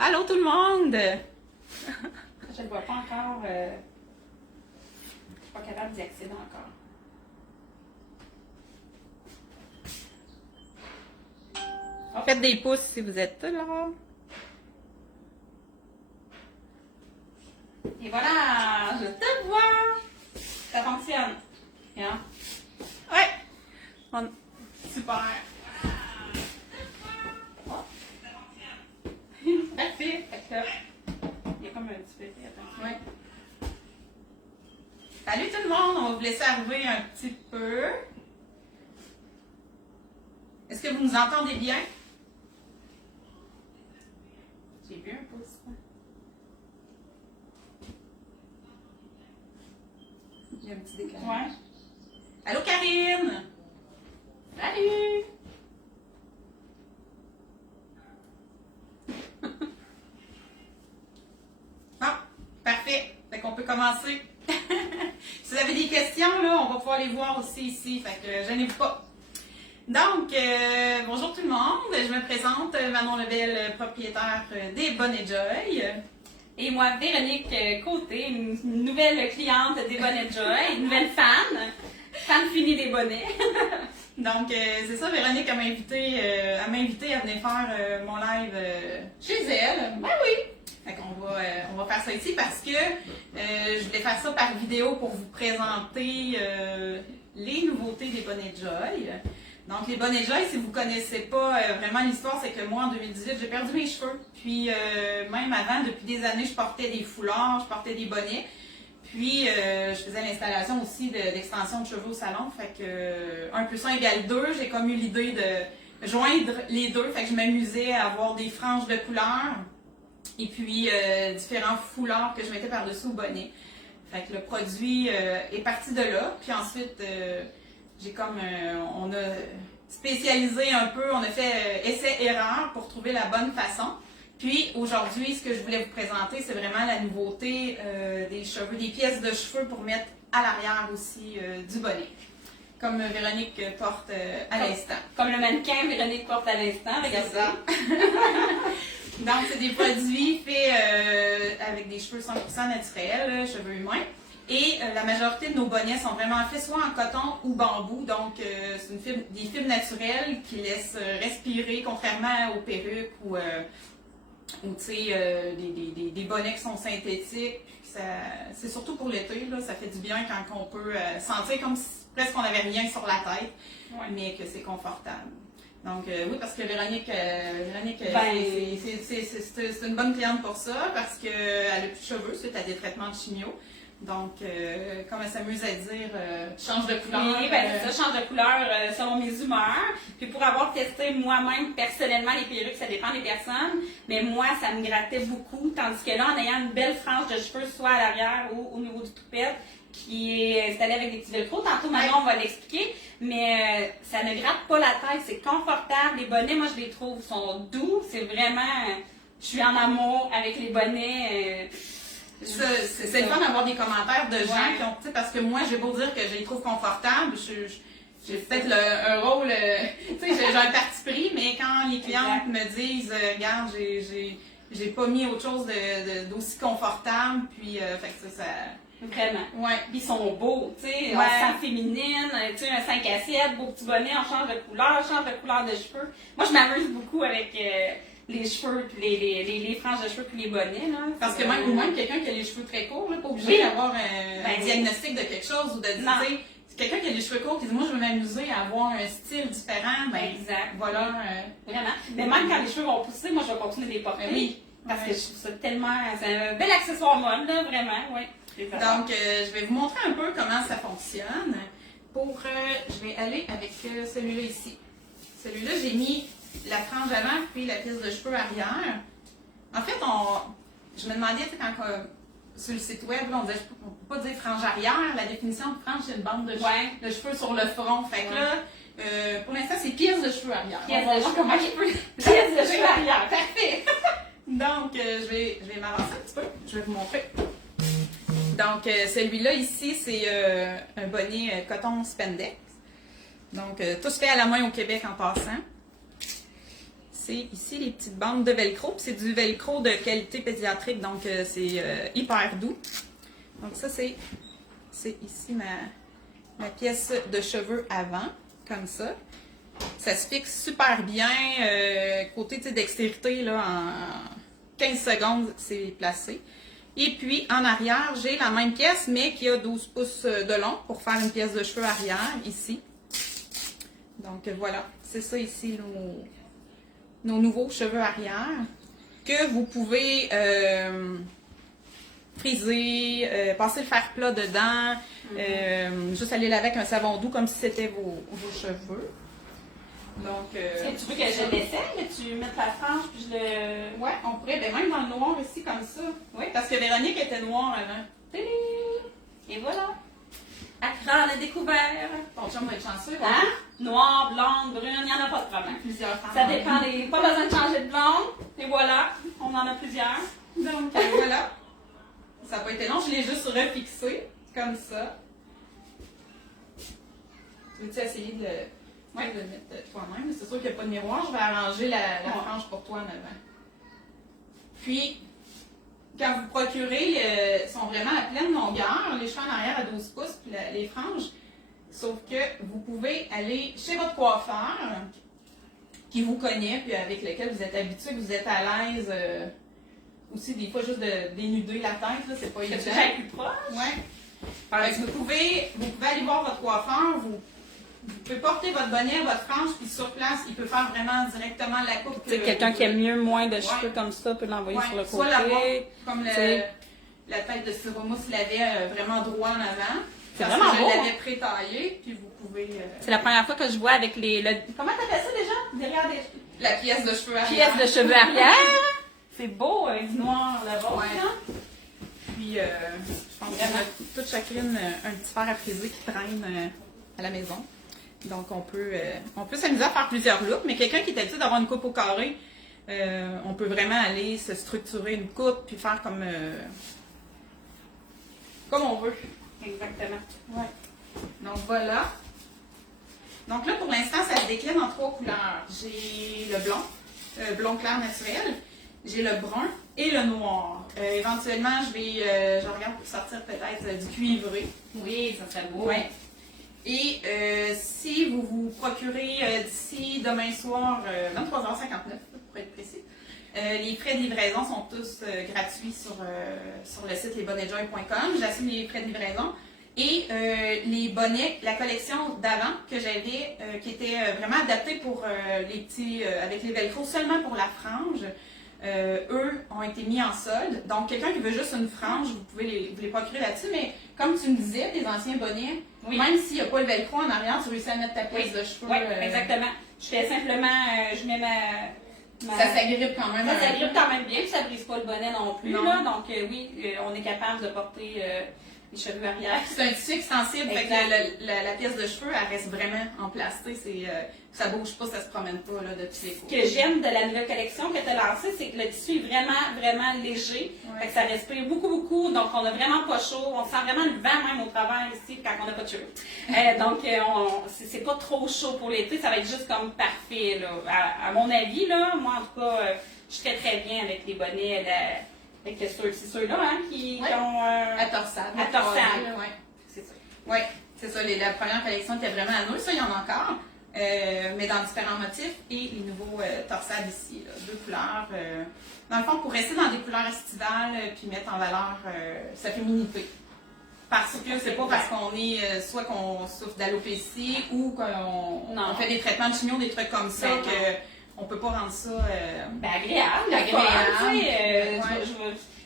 Allô tout le monde! Je ne vois pas encore. Je ne suis pas capable d'y accéder encore. Faites des pouces si vous êtes là. Et voilà, je te vois. Ça fonctionne. Bien. Ouais! Super. Parfait. Fait que là, il y a comme un petit peu. Attends. Ouais. Salut tout le monde! On va vous laisser arriver un petit peu. Est-ce que vous nous entendez bien? J'ai vu un pouce. Il y a un petit décalage. Ouais. Allô Karine! Salut! Ah, parfait. Fait qu'on peut commencer. Si vous avez des questions, là, on va pouvoir les voir aussi ici. Fait que gênez-vous pas. Donc, bonjour tout le monde. Je me présente, Manon Lebel, propriétaire des Bonnets Joy. Et moi, Véronique Côté, une nouvelle cliente des Bonnets Joy, une nouvelle fan finie des bonnets. Donc, c'est ça, Véronique elle m'a invité à venir faire mon live chez elle. Ben oui! Fait qu'on va, on va faire ça ici parce que je voulais faire ça par vidéo pour vous présenter les nouveautés des Bonnets Joy. Donc, les Bonnets Joy, si vous ne connaissez pas vraiment l'histoire, c'est que moi, en 2018, j'ai perdu mes cheveux. Puis, même avant, depuis des années, je portais des foulards, je portais des bonnets. Puis, je faisais l'installation aussi d'extension de cheveux au salon. Fait que 1 + 1 = 2. J'ai comme eu l'idée de joindre les deux. Fait que je m'amusais à avoir des franges de couleurs et puis différents foulards que je mettais par-dessus au bonnet. Fait que le produit est parti de là. Puis ensuite, j'ai comme, on a spécialisé un peu, on a fait essai-erreur pour trouver la bonne façon. Puis aujourd'hui, ce que je voulais vous présenter, c'est vraiment la nouveauté des cheveux, des pièces de cheveux pour mettre à l'arrière aussi du bonnet. Comme Véronique porte à l'instant. Comme le mannequin Véronique porte à l'instant, regardez. C'est ça. Donc, c'est des produits faits avec des cheveux 100% naturels, cheveux humains. Et la majorité de nos bonnets sont vraiment faits soit en coton ou bambou. Donc, c'est des fibres naturelles qui laissent respirer, contrairement aux perruques ou tu sais, des bonnets qui sont synthétiques. C'est surtout pour l'été, là, ça fait du bien quand on peut sentir comme si presque on n'avait rien sur la tête, Ouais. mais que c'est confortable. Donc, oui, parce que Véronique, c'est une bonne cliente pour ça, parce qu'elle n'a plus de cheveux suite à des traitements de chimio. Donc, comme elle s'amuse à dire, change de couleur. Oui, ben c'est ça, change de couleur selon mes humeurs. Puis pour avoir testé moi-même personnellement les perruques, ça dépend des personnes, mais moi, ça me grattait beaucoup. Tandis que là, en ayant une belle frange de cheveux, soit à l'arrière ou au niveau du toupette, qui est installée avec des petits velcro. Tantôt, maintenant, on va l'expliquer, mais ça ne gratte pas la tête, c'est confortable. Les bonnets, moi, je les trouve, sont doux. C'est vraiment, je suis en amour avec les bonnets. C'est le fun d'avoir des commentaires de gens qui ont, tu sais, parce que moi, j'ai beau dire que je les trouve confortables, j'ai peut-être un rôle, tu sais, j'ai un parti pris, mais quand les clientes me disent, regarde, j'ai pas mis autre chose d'aussi confortable, puis, fait que ça. Vraiment. Ouais. Puis ils sont beaux, tu sais, on se sent féminine, tu sais, un 5 à 7, beau petit bonnet, on change de couleur de cheveux. Moi, je m'amuse beaucoup avec les cheveux, puis les franges de cheveux, puis les bonnets, là. Parce que même quelqu'un qui a les cheveux très courts, là, pas obligé d'avoir un diagnostic de quelque chose ou de dire, quelqu'un qui a les cheveux courts qui dit, moi, je veux m'amuser à avoir un style différent, ben, exact. voilà. Vraiment. Mais même quand les cheveux vont pousser, moi, je vais continuer de les porter. Oui. Parce que je trouve ça tellement, c'est un bel accessoire mode, là, vraiment, oui. Donc, je vais vous montrer un peu comment ça fonctionne. Je vais aller avec celui-là ici. Celui-là, j'ai mis la frange avant puis la pièce de cheveux arrière. En fait, je me demandais, quand sur le site web, là, on disait, on ne peut pas dire frange arrière. La définition de frange, c'est une bande de cheveux sur le front. Fait que là, pour l'instant, c'est pièce de cheveux arrière. Pièce de cheveux arrière. Parfait. Donc, je vais m'avancer un petit peu. Je vais vous montrer. Donc, celui-là ici, c'est un bonnet coton spandex. Donc, tout se fait à la main au Québec en passant. c'est ici les petites bandes de velcro. C'est du velcro de qualité pédiatrique, donc c'est hyper doux. Donc ça, c'est ici ma pièce de cheveux avant, comme ça. Ça se fixe super bien. Côté dextérité, là, en 15 secondes, c'est placé. Et puis, en arrière, j'ai la même pièce, mais qui a 12 pouces de long pour faire une pièce de cheveux arrière, ici. Donc, voilà. C'est ça, ici, nos nouveaux cheveux arrière, que vous pouvez friser, passer le fer plat dedans, juste aller laver avec un savon doux, comme si c'était vos cheveux. Donc, tu veux que je l'essaie, que tu mettes la frange, puis je le... Ouais, on pourrait, ben même dans le noir ici, comme ça. Oui, parce que Véronique était noire avant. Télé! Et voilà! Accra, on a découvert! Ton chum va être chanceux. Hein? Noire, blonde, brune, il n'y en a pas de problème. Plusieurs femmes. Ça dépend des... Pas besoin de changer de blonde. Et voilà, on en a plusieurs. Donc, voilà. Ça n'a pas été long, je l'ai juste refixé, comme ça. Tu veux-tu essayer de le mettre toi-même? C'est sûr qu'il n'y a pas de miroir, je vais arranger la frange pour toi en avant. Puis, quand vous procurez, ils sont vraiment à pleine longueur, les cheveux en arrière à 12 pouces, puis les franges. Sauf que vous pouvez aller chez votre coiffeur, qui vous connaît, puis avec lequel vous êtes habitué, que vous êtes à l'aise. Aussi, des fois, juste de dénuder la tête, là, c'est pas évident. C'est plus proche? Oui. Vous pouvez aller voir votre coiffeur, vous pouvez porter votre bonnet, votre frange, puis sur place, il peut faire vraiment directement la coupe. Quelqu'un qui aime mieux moins de cheveux comme ça peut l'envoyer sur le côté. Soit l'avoir comme la tête de Siromousse l'avait vraiment droit en avant. C'est vraiment beau. Je l'avais pré-taillé, puis vous pouvez... C'est la première fois que je vois avec les... Comment t'appelles ça déjà? Derrière des... La pièce de cheveux arrière. Pièce de cheveux arrière. C'est beau, du noir là-bas. Ouais. Puis, je pense qu'on a toute chacune un petit fer à friser qui traîne à la maison. Donc, on peut s'amuser à faire plusieurs looks, mais quelqu'un qui est habitué d'avoir une coupe au carré, on peut vraiment aller se structurer une coupe puis faire comme on veut. Exactement. Ouais. Donc, voilà. Donc là, pour l'instant, ça se décline en 3 couleurs. J'ai le blond, blond clair naturel. J'ai le brun et le noir. Éventuellement, je regarde pour sortir peut-être du cuivré. Oui, ça serait beau. Ouais. Et si vous vous procurez d'ici demain soir, 23h59 pour être précis, les frais de livraison sont tous gratuits sur le site lesbonnetjoy.com. J'assume les frais de livraison. Et les bonnets, la collection d'avant que j'avais, qui était vraiment adaptée pour les petits, avec les velcro, seulement pour la frange, eux ont été mis en solde. Donc, quelqu'un qui veut juste une frange, vous pouvez vous les procurer là-dessus. Mais comme tu me disais, tes anciens bonnets, même s'il n'y a pas le velcro en arrière, tu réussis à mettre ta pièce de cheveux. Oui, exactement. Je fais simplement, je mets ma... Ça s'agrippe quand même. Ça s'agrippe quand même bien, puis ça brise pas le bonnet non plus. Non. Là, donc, oui, on est capable de porter les cheveux arrière. C'est un tissu extensible, fait que la pièce de cheveux, elle reste vraiment en place. Ça bouge pas, ça se promène pas là, depuis les cours. Ce que j'aime de la nouvelle collection que tu as lancée, c'est que le tissu est vraiment, vraiment léger. Ouais. Fait que ça respire beaucoup, beaucoup. Donc, on n'a vraiment pas chaud. On sent vraiment le vent même au travers ici quand on n'a pas de cheveux. Donc, c'est pas trop chaud pour l'été. Ça va être juste comme parfait. Là. À mon avis, là, moi, en tout cas, je serais très bien avec les bonnets. C'est ceux-là hein, qui ont... à torsade. À torsade. Oui, c'est ça. Oui, c'est ça. La première collection était vraiment à nous. Ça, il y en a encore. Mais dans différents motifs. Et les nouveaux torsades ici. Là, 2 couleurs. Dans le fond, pour rester dans des couleurs estivales puis mettre en valeur sa féminité. Parce que c'est pas parce qu'on est... soit qu'on souffre d'alopécie ou qu'on fait des traitements de chignon, des trucs comme ça que... On peut pas rendre ça agréable.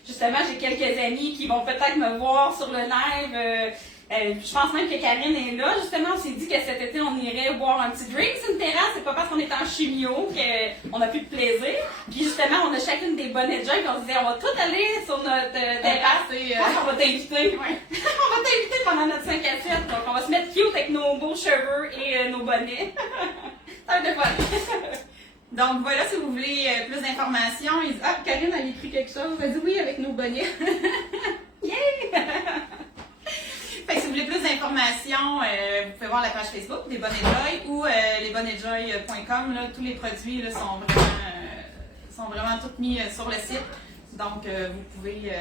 Justement, j'ai quelques amis qui vont peut-être me voir sur le live. Je pense même que Karine est là. Justement, on s'est dit que cet été, on irait boire un petit drink sur une terrasse. C'est pas parce qu'on est en chimio qu'on n'a plus de plaisir. Puis justement, on a chacune des bonnets de jeunes. On se disait, on va tout aller sur notre terrasse. On va t'inviter. On va t'inviter pendant notre 5 à 7. Donc, on va se mettre cute avec nos beaux cheveux et nos bonnets. Ça va être fun. Donc voilà, si vous voulez plus d'informations, ils disent « Ah, Karine a écrit quelque chose. » Vas-y, oui, avec nos bonnets. Yeah! Fait que si vous voulez plus d'informations, informations, vous pouvez voir la page Facebook des Bonnets Joy ou lesbonnetsjoy.com. Tous les produits là, sont vraiment tous mis sur le site. Donc, vous pouvez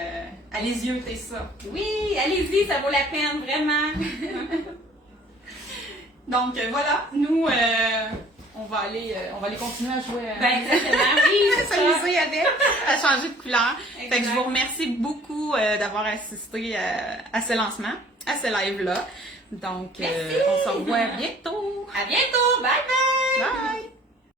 aller zioter ça. Oui, allez-y, ça vaut la peine, vraiment. Donc, voilà, nous, on va aller continuer à jouer. Ben, exactement, oui, s'amuser avec, à changer de couleur. Fait que je vous remercie beaucoup d'avoir assisté à ce lancement, à ce live-là. Donc, on se revoit bientôt. À bientôt, bye bye! Bye!